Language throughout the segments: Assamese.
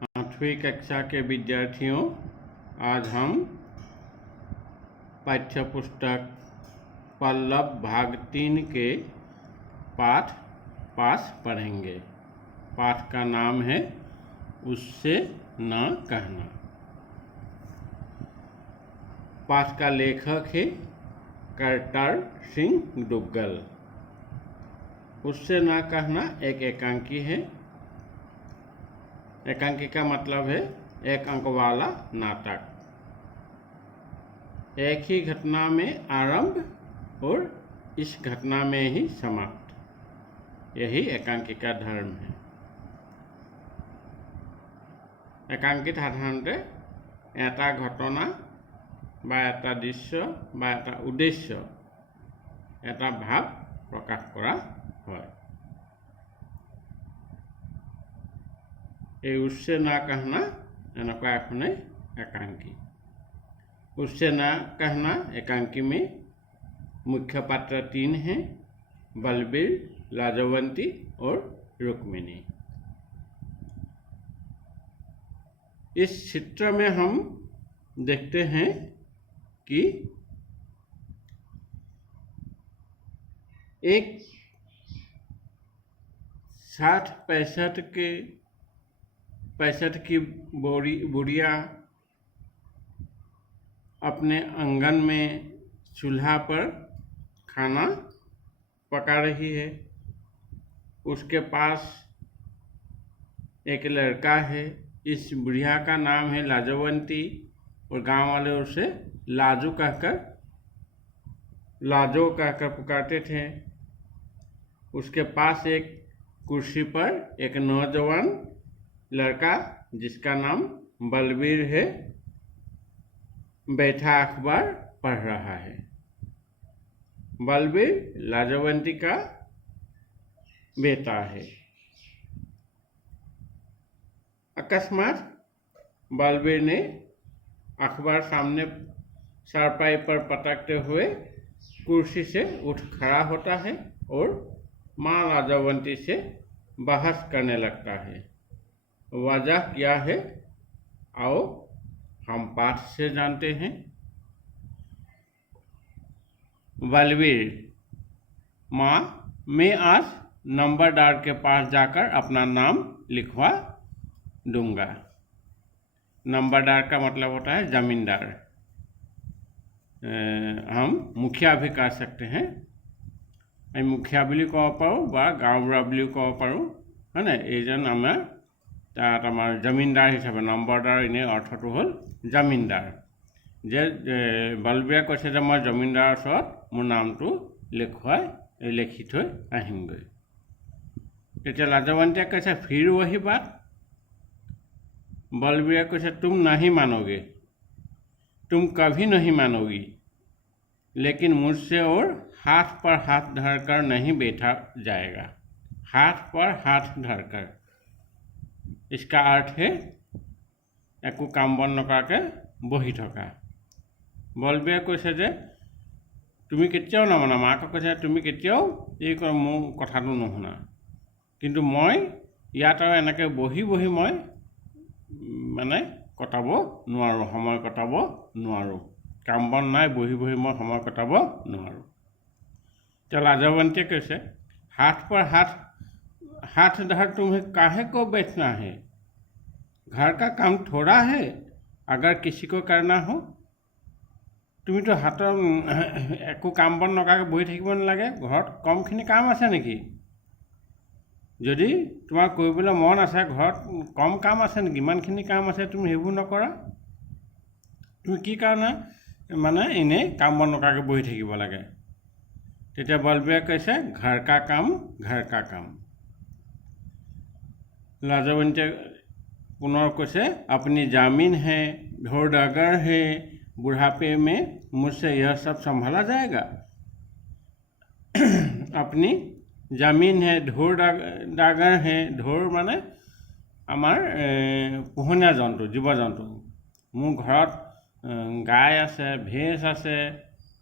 आठवीं कक्षा के विद्यार्थियों, आज हम पाठ्य पुस्तक पल्लव भाग 3 के पाठ 5 पढ़ेंगे। पाठ का नाम है उससे न कहना। पाठ का लेखक है करतार सिंह दुग्गल। उससे न कहना एक एकांकी है। एकांकी का मतलब है एक अंक वाला नाटक। एक ही घटना में आरंभ और इस घटना में ही समाप्त, यही एकांकी का धर्म है। एकांकित साधारणতে এটা ঘটনা বা এটা দৃশ্য বা এটা উদ্দেশ্য, এটা ভাব প্ৰকাশ কৰা হয়। এই उससे ना कहना এনেকুৱা এখনেই एकांकी। उससे ना कहना एकांकी में मुख्य पात्र 3 हैं, बलबीर, लाजवंती और रुक्मिणी। इस चित्र में हम देखते हैं कि एक 60-65 की बुढ़िया अपने आंगन में चूल्हा पर खाना पका रही है। उसके पास एक लड़का है। इस बुढ़िया का नाम है लाजवंती और गांव वाले उसे लाजो कहकर पुकारते थे। उसके पास एक कुर्सी पर एक नौजवान लड़का जिसका नाम बलबीर है बैठा अखबार पढ़ रहा है। बलबीर लाजवंती का बेटा है। अकस्मात बलबीर ने अखबार सामने चारपाई पर पटकते हुए कुर्सी से उठ खड़ा होता है और माँ लाजवंती से बहस करने लगता है। वजह क्या है, आओ हम पाठ से जानते हैं। बलबीर: माँ, मैं आज नंबरदार के पास जाकर अपना नाम लिखवा दूंगा। नंबरदार का मतलब होता है जमींदार। हम मुखिया भी कह सकते हैं। मुखिया बुली कब पारों बा गाँवबुढ़ा बुलिও कब पारों, है ना। एजन आमार তাত আমাৰ জমিনদাৰ হিচাপে নম্বৰদাৰ এনে অৰ্থটো হ'ল জমিনদাৰ। যে বলবীৰে কৈছে যে মই জমিনদাৰৰ ওচৰত মোৰ নামটো লিখি থৈ আহিমগৈ। তেতিয়া লাজৱন্তীয়ে কৈছে फिर वही बात। बलबीरे कैसे तुम नहीं मानोगे, तुम कभी नहीं मानोगी, लेकिन मुझसे और हाथ पर हाथ धरकर नहीं बैठा जाएगा। हाथ पर हाथ धरकर, इसका अर्थ है একো কাম বন নকৰাকৈ বহি থকা। বলবীৰে কৈছে যে তুমি কেতিয়াও নামানা। মাকে কৈছে তুমি কেতিয়াও এই মোৰ কথাটো নুশুনা, কিন্তু মই ইয়াত আৰু এনেকৈ বহি বহি মই মানে কটাব নোৱাৰোঁ, সময় কটাব নোৱাৰোঁ। কাম বন নাই, বহি বহি মই সময় কটাব নোৱাৰোঁ। तो लाजवंती कैसे हाथ पर हाथ धर तुम्हें काहे को बैठना है, घर का काम थोड़ा है अगर किसी को करना हो। তুমি তো হাতৰ একো কাম বন নকৰাকৈ বহি থাকিব নালাগে। ঘৰত কমখিনি কাম আছে নেকি? যদি তোমাৰ কৰিবলৈ মন আছে, ঘৰত কম কাম আছে নেকি? ইমানখিনি কাম আছে, তুমি সেইবোৰ নকৰা। তুমি কি কাৰণে মানে এনেই কাম বন নকৰাকৈ বহি থাকিব লাগে? তেতিয়া बलबीरे कैसे घर का काम। लाजवंती पुनः कैसे अपनी जमीन है, ढोर डागर है, बुढ़ापे में मुझसे यह सब संभाला जाएगा। अपनी जमीन है, ढोर डागर है। ढोर माने आमार पोहनीया जंतु, जीव जंतु। मोर घरत गाय आछे, भेंस आछे,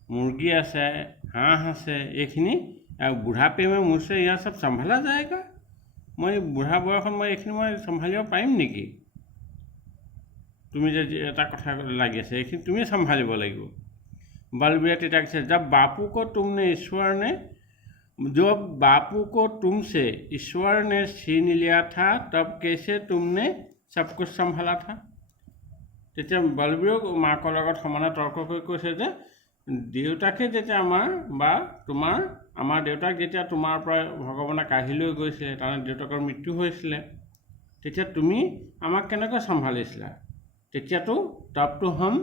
मुर्गी आछे, हाँह आछे। এইখিনি बुढ़ापे में मुझसे यह सब संभाला जाएगा। मैं बुढ़ा बयसत मैं এইখিনি मैं सम्भालिब पारिम नेকি? তুমি যে এটা কথা লাগি আছে এইখিনি তুমি চম্ভালিব লাগিব। बलबीर तेजा कहते जब बापू को तुमने ईश्वर ने जब बापू को तुमसे ईश्वर ने छीन लिया था तब कैसे तुमने सब कुछ संभाला था। তেতিয়া বলবীৰক মাকৰ লগত সমানে তৰ্ক কৰি কৈছে যে দেউতাকে যেতিয়া আমাৰ দেউতাক যেতিয়া তোমাৰ পৰা ভগৱানে কাঢ়ি লৈ গৈছিলে তাৰমানে দেউতাকৰ মৃত্যু হৈছিলে তেতিয়া তুমি আমাক কেনেকৈ চম্ভালিছিলা। তেতিয়াতো तब तो हम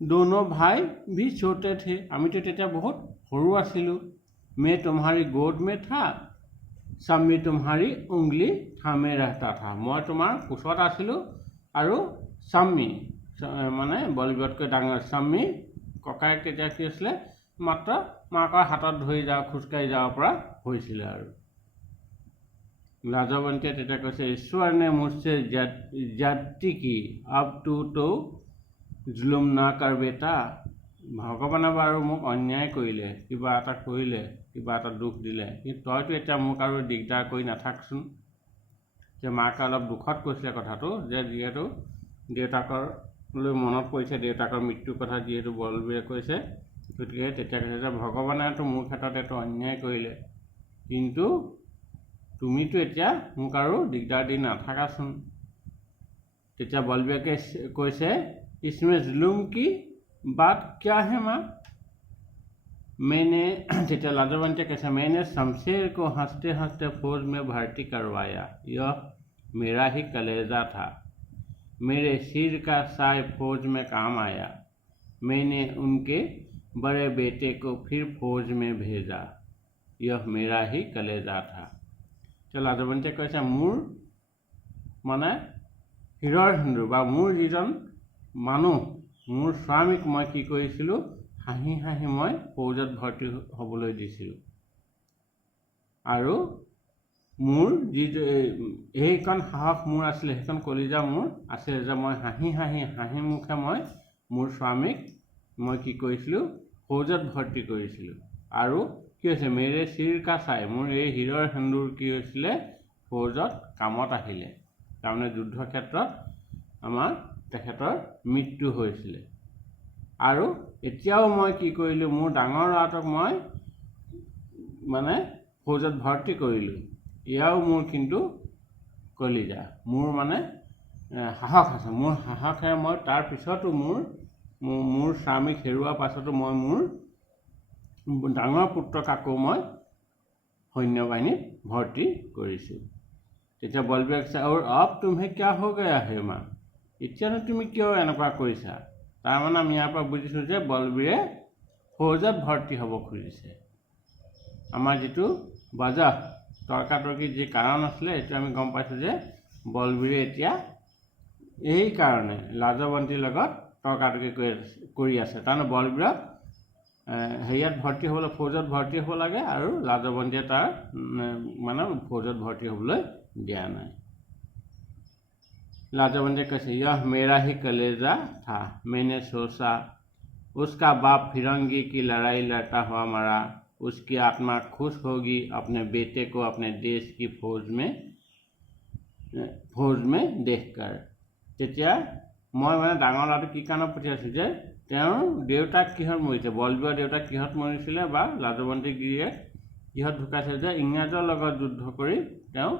दोनों भाई भी छोटे थे, आमी तो तेजा बहुत सरू आसिलु। मैं तुम्हारी गोद में था, सम्मी तुम्हारी उंगली थामे रहता था। मैं तुम्हार कोचत आसिलु और सम्मी माने बलबीरतকৈ डाঙर सम्मी ककायक तेजा कि आছিলে मात्र माकर हाथत धरि जा खोजकाढ़ि যাব পৰা হৈছিলে। আৰু लाजवंतीয়ে तेजा কৈছে ईश्वर ने मुझसे ज्यादती की, अब तो जुलुम ना कर बेटा। भगवाने बारू মোক अन्याय কৰিলে, কিবা এটা কৰিলে, কিবা এটা দুখ দিলে, কিন্তু তইতো এতিয়া মোক আৰু দিগদাৰ কৰি নাথাকচোন। যে মাকে অলপ দুখত কৈছিলে কথাটো যে যিহেতু দেউতাকলৈ মনত পৰিছে দেউতাকৰ মৃত্যুৰ কথা যিহেতু বলবীৰে কৈছে গতিকে তেতিয়া কৈছে যে ভগৱানেতো মোৰ ক্ষেত্ৰত এইটো অন্যায় কৰিলে কিন্তু তুমিতো এতিয়া মোক আৰু দিগদাৰ দি নাথাকাচোন। তেতিয়া বলবীৰে কৈছে इसमें जुलूम की बात क्या है माँ। मैंने तेजा लाजवंती कैसे मैंने शमशेर को हंसते हंसते फौज में भर्ती करवाया, यह मेरा ही कलेजा था। मेरे सिर का साय फौज में काम आया, मैंने उनके बड़े बेटे को फिर फौज में भेजा, यह मेरा ही कलेजा था। तो लाजवंती कैसे मोर माने हिৰৰ हिन्दू बा मोर जिजन মানুহ মোৰ স্বামীক মই কি কৰিছিলোঁ হাঁহি হাঁহি মই ফৌজত ভৰ্তি হ'বলৈ দিছিলোঁ আৰু মোৰ যি এইখন সাহস মোৰ আছিলে সেইখন কলিজা মোৰ আছিল যে মই হাঁহি হাঁহি হাঁহি মুখে মই মোৰ স্বামীক মই কি কৰিছিলোঁ ফৌজত ভৰ্তি কৰিছিলোঁ। আৰু কি হৈছে মেৰে চিৰ কা চাই মোৰ এই হিৰৰ সেন্দুৰ কি হৈছিলে ফৌজত কামত আহিলে তাৰমানে যুদ্ধ ক্ষেত্ৰত আমাৰ তেখেতৰ মৃত্যু হৈছিলে। আৰু এতিয়াও মই কি কৰিলোঁ মোৰ ডাঙৰ ল'ৰাটোক মই মানে ফৌজত ভৰ্তি কৰিলোঁ, এয়াও মোৰ কিন্তু কলিজা মোৰ মানে সাহস আছে। মোৰ সাহসে মই তাৰ পিছতো মোৰ স্বামীক হেৰুৱাৰ পাছতো মই মোৰ ডাঙৰ পুত্ৰক আকৌ মই সৈন্যবাহিনীত ভৰ্তি কৰিছোঁ। তেতিয়া বলবীৰে কৈছে আৰু अब तुम्हें क्या हो गया है माँ, এতিয়ানো তুমি কিয় এনেকুৱা কৰিছা। তাৰমানে আমি ইয়াৰ পৰা বুজিছোঁ যে বলবীৰে ফৌজত ভৰ্তি হ'ব খুজিছে। আমাৰ যিটো বাজাহ তৰ্কাতৰ্কি যি কাৰণ আছিলে এইটো আমি গম পাইছোঁ যে বলবীৰে এতিয়া এই কাৰণে লাজৱন্তীৰ লগত তৰ্কাতৰ্কি কৰি আছে। তাৰমানে বলবীৰক হেৰিয়াত ভৰ্তি হ'বলৈ ফৌজত ভৰ্তি হ'ব লাগে আৰু লাজৱন্তীয়ে তাৰ মানে ফৌজত ভৰ্তি হ'বলৈ দিয়া নাই। लाजवंती कैसे यह मेरा ही कलेजा था, मैंने सोचा उसका बाप फिरंगी की लड़ाई लड़ता हुआ मरा, उसकी आत्मा खुश होगी अपने बेटे को अपने देश की फौज में देखकर। তেতিয়া মই মানে ডাঙৰ ল'ৰাটো কি কাৰণত পঠিয়াইছোঁ যে তেওঁৰ দেউতাক কিহত মৰিছে বলবীৰৰ দেউতাক কিহত মৰিছিলে বা লাজৱন্তী গিৰিয়েক কিহত ঢুকাইছে যে ইংৰাজৰ লগত যুদ্ধ কৰি তেওঁ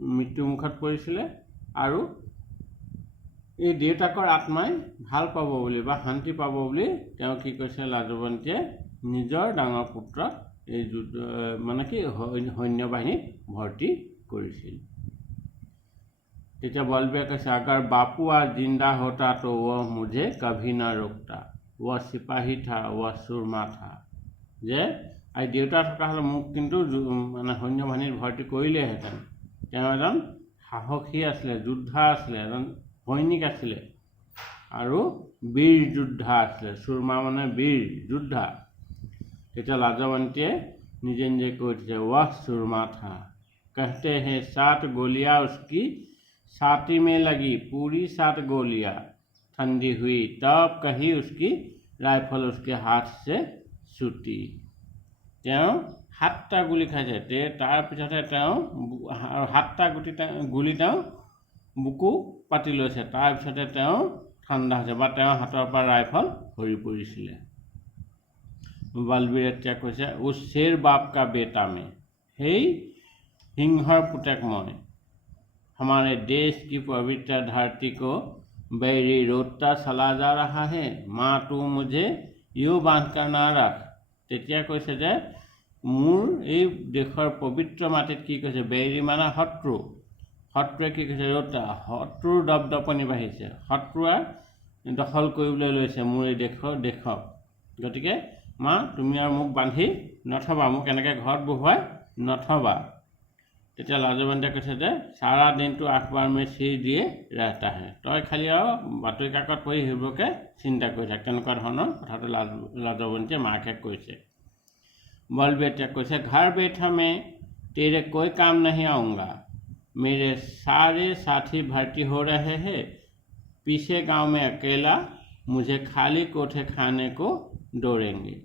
মৃত্যুমুখত পৰিছিলে আৰু এই দেউতাকৰ আত্মাই ভাল পাব বুলি বা শান্তি পাব বুলি তেওঁ কি কৈছে লাজৱন্তীয়ে নিজৰ ডাঙৰ পুত্ৰক এই মানে কি সৈন্যবাহিনীত ভৰ্তি কৰিছিল। তেতিয়া বলবীৰে কৈছে अगर बापू आज जिंदा होता तो वह मुझे कभी न रोकता, वह सिपाही था, वह सुरमा था। যে এই দেউতা থকা হ'লে মোক কিন্তু মানে সৈন্যবাহিনীত ভৰ্তি কৰিলেহেঁতেন। তেওঁ এজন সাহসী আছিলে, যোদ্ধা আছিলে, এজন সৈনিক আছিলে আৰু বীৰ যোদ্ধা আছিলে। সুৰমা মানে বীৰ যোদ্ধা। তেতিয়া লাজৱন্তীয়ে নিজে নিজে কৈ দিছে वह सुरमा था, कहते हैं 7 गोलियां उसकी छाती में लगी, पूरी 7 गोलियां ठंडी हुई, तब कहीं उसकी राइफल उसके हाथ से छूटी। তেওঁ 7টা গুলি খাইছে তাৰ পিছতে তেওঁ 7টা গুলি তেওঁ বুকু পাতি লৈছে। তাৰপিছতে তেওঁ ঠাণ্ডা হৈছে বা তেওঁৰ হাতৰ পৰা ৰাইফল সৰি পৰিছিলে। বলবীৰে এতিয়া কৈছে উছ শ্বেৰ বাপ কা বেটা মে, সেই সিংহৰ পুতেক মই। हमारे देश की पवित्र धरती को बैरी रोता चला जा रहा है, माँ तू मुझे यूँ बांध कर ना रख। তেতিয়া কৈছে যে মোৰ এই দেশৰ পবিত্ৰ মাটিত কি কৈছে, বেৰি মানে শত্ৰু, শত্ৰুৱে কি কৈছে ৰোতা, শত্ৰুৰ দপদপনি বাঢ়িছে, শত্ৰুৱে দখল কৰিবলৈ লৈছে মোৰ এই দেশক। গতিকে মা তুমি আৰু মোক বান্ধি নথবা, মোক এনেকৈ ঘৰত বহুৱাই নথবা। তেতিয়া লাজৱন্তীয়ে কৈছে যে সাৰা দিনটো আখবাৰ মে চিৰ দিয়ে ৰাহতা হে, তই খালি আৰু বাতৰি কাকত পঢ়ি সেইবোৰকে চিন্তা কৰি থাক। তেনেকুৱা ধৰণৰ কথাটো লাজৱন্তীয়ে মাকে কৈছে। বলবীৰে এতিয়া কৈছে ঘৰ बैठा मैं तेरे कोई काम नहीं आऊँगा, मेरे सारे साथी भर्ती हो रहे हैं, पीछे गांव में अकेला मुझे खाली कोठे खाने को दौड़ेंगे।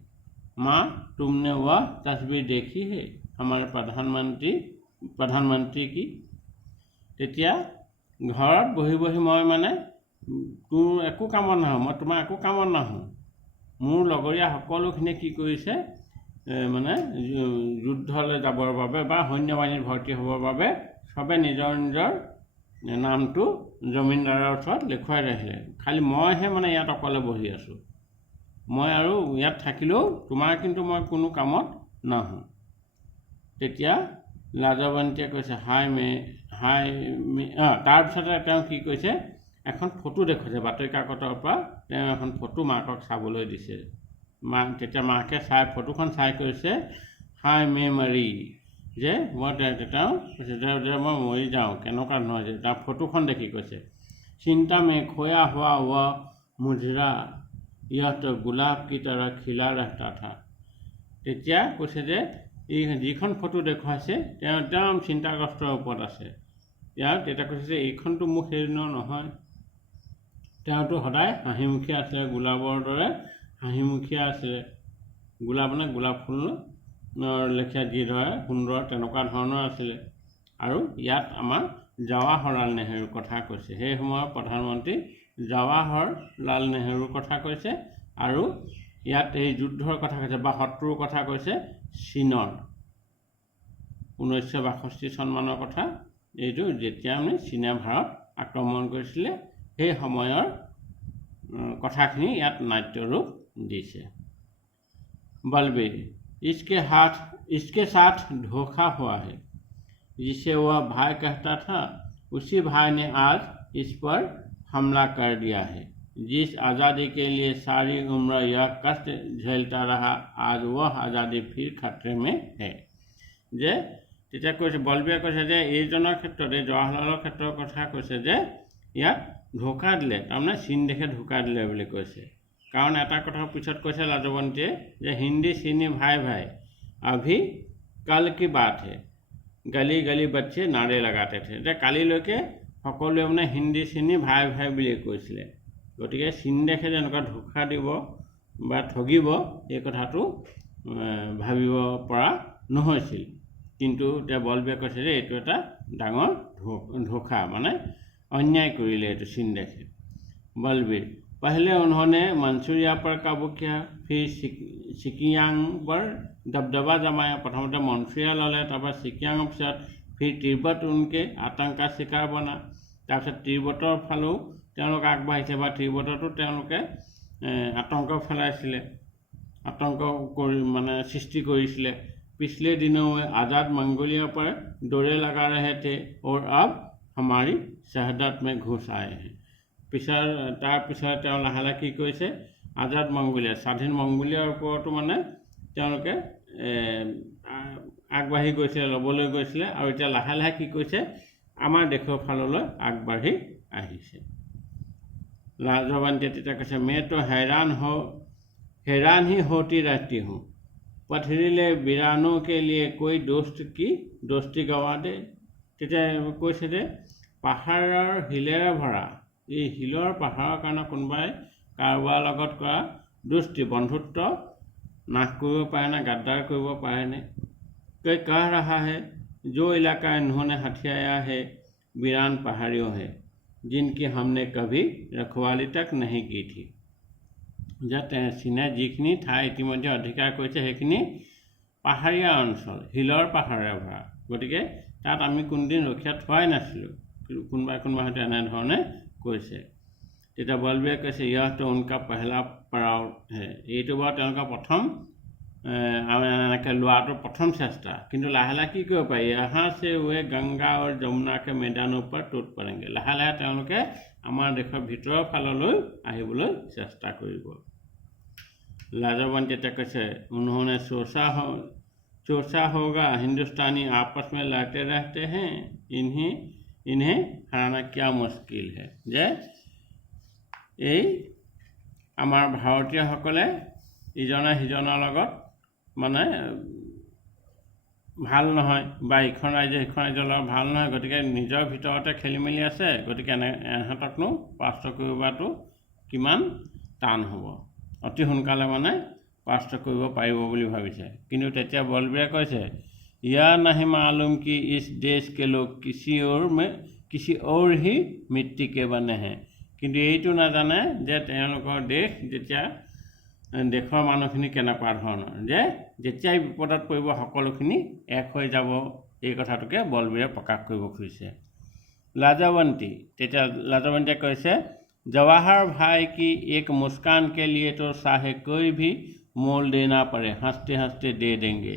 माँ तुमने वह तस्वीर देखी है हमारे प्रधानमंत्री की। তেতিয়া ঘৰত বহি বহি মই মানে তোৰ একো কামত নাহোঁ, মই তোমাৰ একো কামত নাহোঁ। মোৰ লগৰীয়া সকলোখিনিয়ে কি কৰিছে মানে যুদ্ধলৈ যাবৰ বাবে বা সৈন্যবাহিনীত ভৰ্তি হ'বৰ বাবে চবে নিজৰ নিজৰ নামটো জমিনদাৰৰ ওচৰত লিখুৱাই ৰাখিলে। খালি মইহে মানে ইয়াত অকলে বহি আছোঁ। মই আৰু ইয়াত থাকিলেও তোমাৰ কিন্তু মই কোনো কামত নাহোঁ। তেতিয়া লাজৱন্তীয়ে কৈছে তাৰপিছতে তেওঁ কি কৈছে এখন ফটো দেখুৱাইছে, বাতৰি কাকতৰ পৰা তেওঁ এখন ফটো মাকক চাবলৈ দিছে। তেতিয়া মাকে ফটোখন চাই কৈছে হাই মে মৰি, যে মই তেওঁ কৈছে যে মই মৰি যাওঁ, কেনেকুৱা নহয় যে তাৰ ফটোখন দেখি কৈছে চিন্তা মে খোয়া হোৱা হুৱা মুজৰা यह तो गुलाब की तरह खिला रहता था। তেতিয়া কৈছে যে এই যিখন ফটো দেখুৱাইছে তেওঁ একদম চিন্তাগ্ৰস্তৰ ওপৰত আছে। তেতিয়া কৈছে যে এইখনটো মোক সেইদিনৰ নহয়, তেওঁতো সদায় হাঁহিমুখীয়া আছিলে, গোলাপৰ দৰে হাঁহিমুখীয়া আছিলে। গোলাপ মানে গোলাপ ফুলৰ লেখীয়া যিদৰে সুন্দৰ তেনেকুৱা ধৰণৰ আছিলে। আৰু ইয়াত আমাৰ জৱাহৰলাল নেহৰুৰ কথা কৈছে, সেই সময়ৰ প্ৰধানমন্ত্ৰী জৱাহৰলাল নেহৰুৰ কথা কৈছে। আৰু ইয়াত এই যুদ্ধৰ কথা কৈছে বা শত্ৰুৰ কথা কৈছে চীনৰ 1962 চনমানৰ কথা। এইটো যেতিয়া আমি চীনে ভাৰত আক্ৰমণ কৰিছিলে সেই সময়ৰ কথাখিনি ইয়াত নাট্যৰূপ দিছে। बलबीर इसके साथ धोखा हुआ है, जिसे वह भाई कहता था उसी भाई ने आज इस पर हमला कर दिया है। जिस आज़ादी के लिए सारी उम्र यह कष्ट झेलता रहा, आज वह आज़ादी फिर खतरे में है। যে তেতিয়া কৈছে বলবীৰে কৈছে যে এইজনৰ ক্ষেত্ৰত এই জৱাহৰলালৰ ক্ষেত্ৰৰ কথা কৈছে যে ইয়াত ধোকা দিলে, তাৰমানে চীন দেশে ধোকা দিলে বুলি কৈছে। কাৰণ এটা কথাৰ পিছত কৈছে লাজৱন্তীয়ে যে হিন্দী চীনী ভাই ভাই अभी कल की बात है, गली गली बच्चे नारे लगाते थे। যে কালিলৈকে সকলোৱে মানে হিন্দী চীনী ভাই ভাই বুলি কৈছিলে। গতিকে চীন দেশে যেনেকুৱা ধোকা দিব বা ঠগিব এই কথাটো ভাবিব পৰা নহৈছিল। কিন্তু এতিয়া বলবীৰে কৈছে যে এইটো এটা ডাঙৰ ধোকা, মানে अन्याय কৰিলে এইটো চীন দেশে। बलबीर पहले उन्होंने मंसूरिया पर काबू किया, फिर सिकियांग पर दबदबा जमाया। प्रथमते मंसूरिया लले, তাৰপৰা सिकियांगৰ পিছত फिर तिब्बत उनके आतंका शिकार बना। তাৰপিছত তিব্বতৰ ফালেও তেওঁলোক আগবাঢ়িছে বা তিব্বততো তেওঁলোকে আতংক ফেলাইছিলে, আতংক মানে সৃষ্টি কৰিছিলে। पिछले दिनों में आज़ाद मंगोलिया पर दौरे लगा रहे थे और अब हमारी शहादत में घुस आए हैं। তাৰপিছত তেওঁ লাহে লাহে কি কৰিছে আজাদ মংগোলিয়া, স্বাধীন মংগোলিয়াৰ ওপৰতো মানে তেওঁলোকে আগবাঢ়ি গৈছিলে, ল'বলৈ গৈছিলে। আৰু এতিয়া লাহে লাহে কি কৰিছে আমাৰ দেশৰ ফাললৈ আগবাঢ়ি আহিছে। लाजवंती তেতিয়া কৈছে मैं तो हैरान ही होती रहती हूँ, पथरीले वीरानों के लिए कोई दोस्त की दोस्ती गवा दे। তেতিয়া কৈছে যে পাহাৰৰ শিলেৰে ভৰা এই শিলৰ পাহাৰৰ কাৰণে কোনোবাই কাৰোবাৰ লগত কৰা दोस्ती बंधुत्व नाश কৰিব পাৰে নে, गद्दार কৰিব পাৰে নে। कोई कह रहा है जो इलाका इन्होंने हथियाया है वीरान पहाड़ियों है, जिनकी हमने कभी रखवाली तक नहीं की थी। যে চীনে যিখিনি ঠাই ইতিমধ্যে অধিকাৰ কৰিছে সেইখিনি পাহাৰীয়া অঞ্চল, শিলৰ পাহাৰে ভৰা, গতিকে তাত আমি কোনোদিন ৰখীয়া থোৱাই নাছিলোঁ। কোনোবা হয়তো এনেধৰণে কৈছে। তেতিয়া বলবীৰে কৈছে ইয়হতো উনকা পহলা পৰাও হে, এইটো বাৰু তেওঁলোকৰ প্ৰথম এনেকৈ লোৱাটো প্ৰথম চেষ্টা। কিন্তু লাহে লাহে কি কৰিব পাৰি, यहाँ से वे गंगा और যমুনা के मैदानों पर टूट पड़ेंगे। লাহে লাহে তেওঁলোকে আমাৰ দেশৰ ভিতৰৰ ফাললৈ আহিবলৈ চেষ্টা কৰিব। लाजवान चेता कैसे उन्होंने सोचा होगा हिंदुस्तानी आपस में लड़ते रहते हैं, इन्हें हराना क्या मुश्किल है। जे এই আমাৰ ভাৰতীয়সকলে ইজনে সিজনৰ লগত মানে ভাল নহয়, বা ইখন ৰাজ্যে সিখন ৰাজ্যৰ লগত ভাল নহয়, গতিকে নিজৰ ভিতৰতে খেলি মেলি আছে, গতিকে এহঁতকনো পৰাস্ত কৰিবাটো কিমান টান হ'ব, অতি সোনকালে মানে পৰাস্ত কৰিব পাৰিব বুলি ভাবিছে। কিন্তু তেতিয়া বলবীৰে কৈছে ইয়া नहीं मालूम कि इस देश के लोग किसी और ही मिट्टी के बने हैं। কিন্তু এইটো নাজানে যে তেওঁলোকৰ দেশ যেতিয়া দেশৰ মানুহখিনি কেনেকুৱা ধৰণৰ, যে যেতিয়াই বিপদত পৰিব সকলোখিনি এক হৈ যাব, এই কথাটোকে বলবীৰে প্ৰকাশ কৰিব খুজিছে। লাজৱন্তী তেতিয়া লাজৱন্তীয়ে কৈছে जवाहर भाई की एक मुस्कान के लिए तो चाहे कोई भी मोल देना पड़े, हंसते हंसते दे देंगे।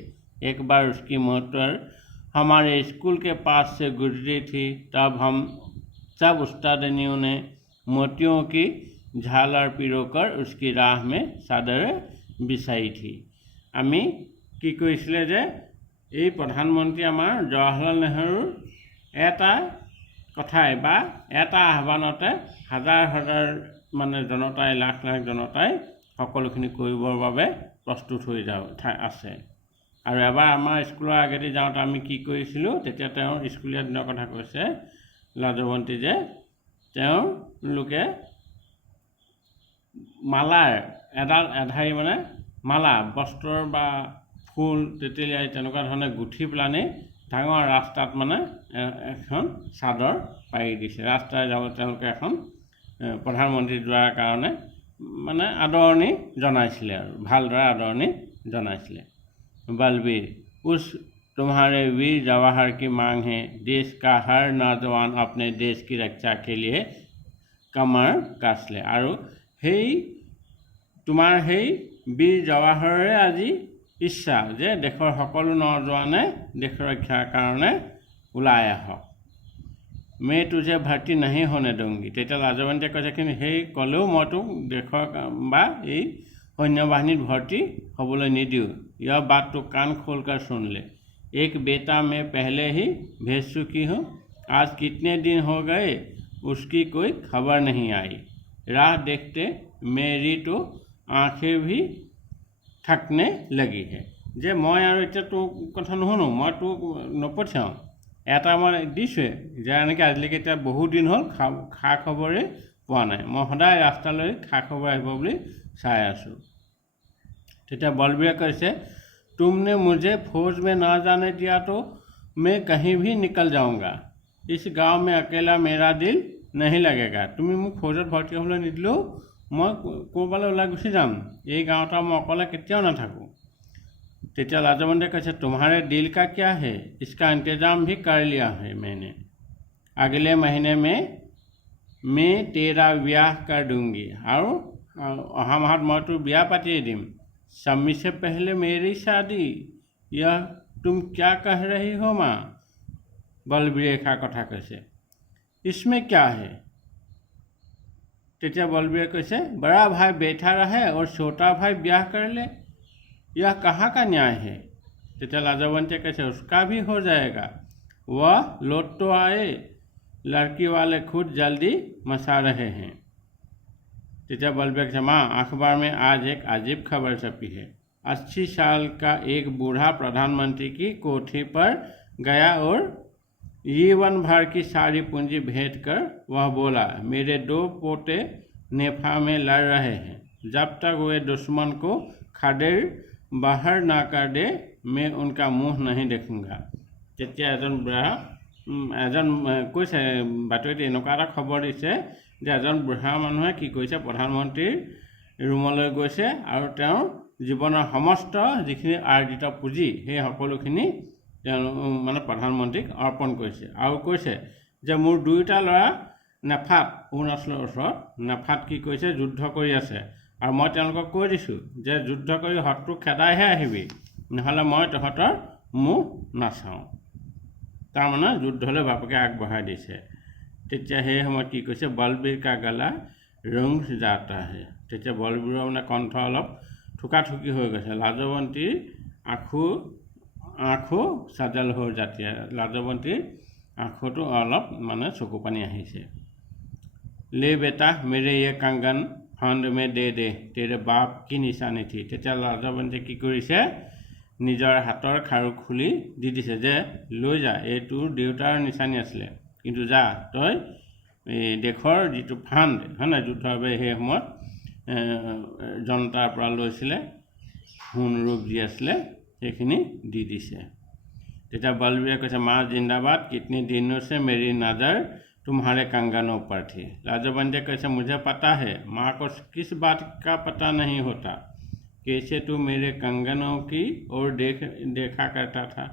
एक बार उसकी मोटर हमारे स्कूल के पास से गुजरी थी, तब हम सब उस्तादनियों ने मोतियों की झालर पिरोकर उसकी राह में चादर बिछाई थी। আমি কি কৰিছিলে যে এই প্ৰধানমন্ত্ৰী আমাৰ জৱাহৰলাল নেহৰুৰ এটা কথাই বা এটা আহ্বানতে হাজাৰ হাজাৰ মানে জনতাই, লাখ লাখ জনতাই সকলোখিনি কৰিবৰ বাবে প্ৰস্তুত হৈ আছে। আৰু এবাৰ আমাৰ স্কুলৰ আগেদি যাওঁতে আমি কি কৰিছিলোঁ, তেতিয়া তেওঁৰ স্কুলীয়া দিনৰ কথা কৈছে লাজৱন্তী, যে তেওঁলোকে মালাৰ এধাৰি মানে মালা, বস্ত্ৰৰ বা ফুল তেতেলী তেনেকুৱা ধৰণে গুঠি পেলানি ডাঙৰ ৰাস্তাত মানে এখন চাদৰ পাৰি দিছে। ৰাস্তাৰে যাব তেওঁলোকে এখন প্ৰধানমন্ত্ৰী যোৱাৰ কাৰণে মানে আদৰণি জনাইছিলে, আৰু ভালদৰে আদৰণি জনাইছিলে। बलबीर उस तुम्हारे वीर जवाहर की मांग है, देश का हर नौजवान अपने देश की रक्षा के लिए कमर कस ले। আৰু সেই তোমাৰ সেই বীৰ জৱাহৰৰে আজি ইচ্ছা যে দেশৰ সকলো নজোৱানে দেশ ৰক্ষাৰ কাৰণে ওলাই আহক। मैं तुझे भर्ती नहीं होने दूंगी। তেতিয়া লাজৱন্তীয়ে কৈছে কিন্তু সেই ক'লেও মই তোক দেশৰ বা এই সৈন্যবাহিনীত ভৰ্তি হ'বলৈ নিদিওঁ। यह बात तो कान खोल कर सुन ले, एक बेटा मैं पहले ही भेज चुकी हूँ, आज कितने दिन हो गए उसकी कोई खबर नहीं आई। राह देखते मेरी तो आँखें भी थकने लगी है। যে মই আৰু এতিয়া তোৰ কথা নুশুনো, মই তোক নপঠিয়াওঁ, এটা মই দিছোঁৱে যে এনেকৈ আজিলৈকে এতিয়া বহুত দিন হ'ল খা খবৰেই পোৱা নাই, মই সদায় ৰাস্তালৈ খা খবৰ আহিব বুলি চাই আছোঁ। তেতিয়া বলবীৰে কৈছে तुमने मुझे फौज में ना जाने दिया तो मैं कहीं भी निकल जाऊंगा, इस गांव में अकेला मेरा दिल नहीं लगेगा। তুমি মোক ফৌজত ভৰ্তি হ'বলৈ নিদিলেও মই ক'ৰবালৈ ওলাই গুচি যাম, এই গাঁৱত মই অকলে কেতিয়াও নাথাকোঁ। তেতিয়া লাজৱন্তীয়ে কৈছে तुम्हारे दिल का क्या है, इसका इंतजाम भी कर लिया है मैंने, अगले महीने में मैं तेरा ब्याह कर दूंगी। আৰু অহা মাহত মই তোৰ বিয়া পাতিয়ে দিম। शम्मी से पहले मेरी शादी, यह तुम क्या कह रही हो माँ? बलबीरे एका कथा कैसे इसमें क्या है? তেতিয়া बलबीरे कैसे बड़ा भाई बैठा रहे और छोटा भाई ब्याह कर ले, यह कहाँ का न्याय है? তেতিয়া लाजवंती कैसे उसका भी हो जाएगा, वह लौट तो आए, लड़की वाले खुद जल्दी मचा रहे हैं। তেতিয়া बलबीर के माँ अखबार में आज एक अजीब खबर छपी है, 80 साल का एक बूढ़ा प्रधानमंत्री की कोठी पर गया और जीवन भर की सारी पूंजी भेंट कर वह बोला मेरे 2 पोते नेफा में लड़ रहे हैं, जब तक वे दुश्मन को खदेड़ बाहर ना कर दे मैं उनका मुँह नहीं देखूंगा। তেতিয়া এজন বুঢ়া এজন কৈছে বাতৰিত এনেকুৱা এটা খবৰ দিছে যে এজন বুঢ়া মানুহে কি কৰিছে, প্ৰধানমন্ত্ৰীৰ ৰুমলৈ গৈছে আৰু তেওঁৰ জীৱনৰ সমস্ত যিখিনি আৰ্জিত পুঁজি সেই সকলোখিনি তেওঁ মানে প্ৰধানমন্ত্ৰীক অৰ্পণ কৰিছে আৰু কৈছে যে মোৰ দুয়োটা ল'ৰা নেফাত, অৰুণাচলৰ ওচৰত নেফাত কি কৰিছে, যুদ্ধ কৰি আছে আৰু মই তেওঁলোকক কৈ দিছোঁ যে যুদ্ধ কৰি শত্ৰু খেদাইহে আহিবি, নহ'লে মই তহঁতৰ মুখ নাচাওঁ। তাৰমানে যুদ্ধলৈ বাপেকে আগবঢ়াই দিছে। তেতিয়া সেই সময়ত কি কৈছে, বলবীৰ কা গলা ৰং যাতা হে। তেতিয়া বলবীৰৰ মানে কণ্ঠ অলপ থুকাথুকি হৈ গৈছে। লাজৱন্তীৰ আঁখো চাজল হৈ যাতিয়া, লাজৱন্তীৰ আঁখতো অলপ মানে চকু পানী আহিছে। লে বেটা মেৰে ইয়ে কাংগন ফান্দ মে দে দে, তেৰে বাপ কি নিচানি থি। তেতিয়া লাজৱন্তীয়ে কি কৰিছে, নিজৰ হাতৰ খাৰু খুলি দি দিছে যে লৈ যা, এইটো দেউতাৰ নিচানি আছিলে, কিন্তু যা তই এই দেশৰ যিটো ফাণ্ড হয় নাই, যুদ্ধৰ বাবে সেই সময়ত জনতাৰ পৰা লৈছিলে, সোণ ৰূপ যি আছিলে সেইখিনি দি দিছে। তেতিয়া বলবীৰে কৈছে, মা জিন্দাবাদ, কিতনি দিনों से मेरी नज़र तुम्हारे कंगनों पर थी। लाजवंती कैसे मुझे पता है, माँ को किस बात का पता नहीं होता, कैसे तू मेरे कंगनों की ओर देखा करता था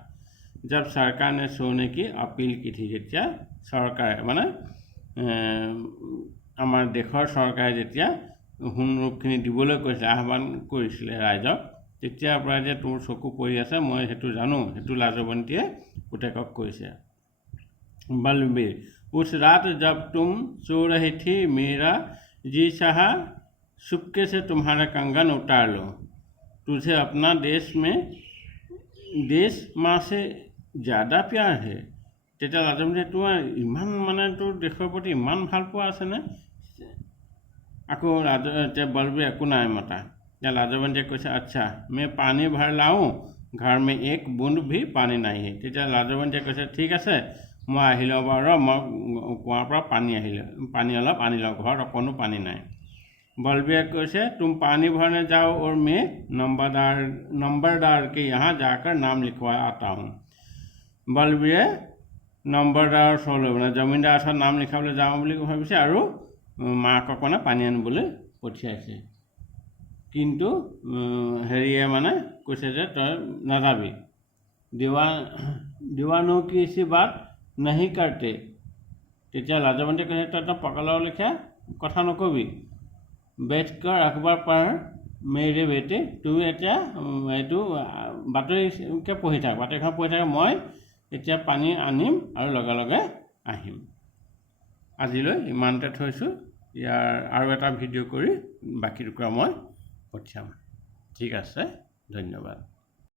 जब सरकार ने सोने की अपील की थी। যেতিয়া চৰকাৰে মানে আমাৰ দেশৰ চৰকাৰে যেতিয়া সোণ ৰূপখিনি দিবলৈ কৈছিলে, আহ্বান কৰিছিলে ৰাইজক, তেতিয়াৰ পৰা যে তোৰ চকু পৰি আছে মই সেইটো জানো, সেইটো লাজৱন্তীয়ে পুতেকক কৈছে। बलबीर, उस रात जब तुम सो रही थी मेरा जी चाहा चुपके से तुम्हारा कंगन उतार लो, तुझे अपना देश माँ से ज़्यादा प्यार है। তেতিয়া লাজৱন্তীয়ে, তোমাৰ ইমান মানে তোৰ দেশৰ প্ৰতি ইমান ভাল পোৱা আছেনে? আকৌ বলবীৰে একো নাই মতা। या लाजवंती কৈছে, আচ্ছা मैं पानी भर लाऊं, घर में एक बूंद भी पानी नहीं है। তেতিয়া লাজৱন্তীয়ে কৈছে, ঠিক আছে মই আহি লওঁ বাৰু, মই কুঁৱাৰ পৰা পানী অলপ আনি লওঁ, ঘৰত অকণো পানী নাই। बलबीर কৈছে, तुम पानी भरने जाओ और मैं नंबरदार के यहाँ जाकर नाम लिखवा आता हूँ। বলবীৰে নম্বৰদাৰৰ ওচৰলৈ মানে জমিনদাৰৰ ওচৰত নাম লিখাবলৈ যাওঁ বুলি ভাবিছে আৰু মাকক মানে পানী আনিবলৈ পঠিয়াইছে। কিন্তু হেৰিয়ে মানে কৈছে যে তই নাযাবি, দীৱানো কি ইচি বাত নাহি কাৰ্তে। তেতিয়া লাজৱন্তীয়ে কৈছে, তই পকালৰ লেখীয়া কথা নকবি, বেঠকৰ আখবাৰ পঢ় মেৰে বেটে, তুমি এতিয়া এইটো বাতৰিকে পঢ়ি থাক, বাতৰিখন পঢ়ি থাক, মই এতিয়া পানী আনিম আৰু লগে লগে আহিম। আজিলৈ ইমানতে থৈছোঁ, ইয়াৰ আৰু এটা ভিডিঅ' কৰি বাকী টুকুৰা মই পঠিয়াম। ঠিক আছে, ধন্যবাদ।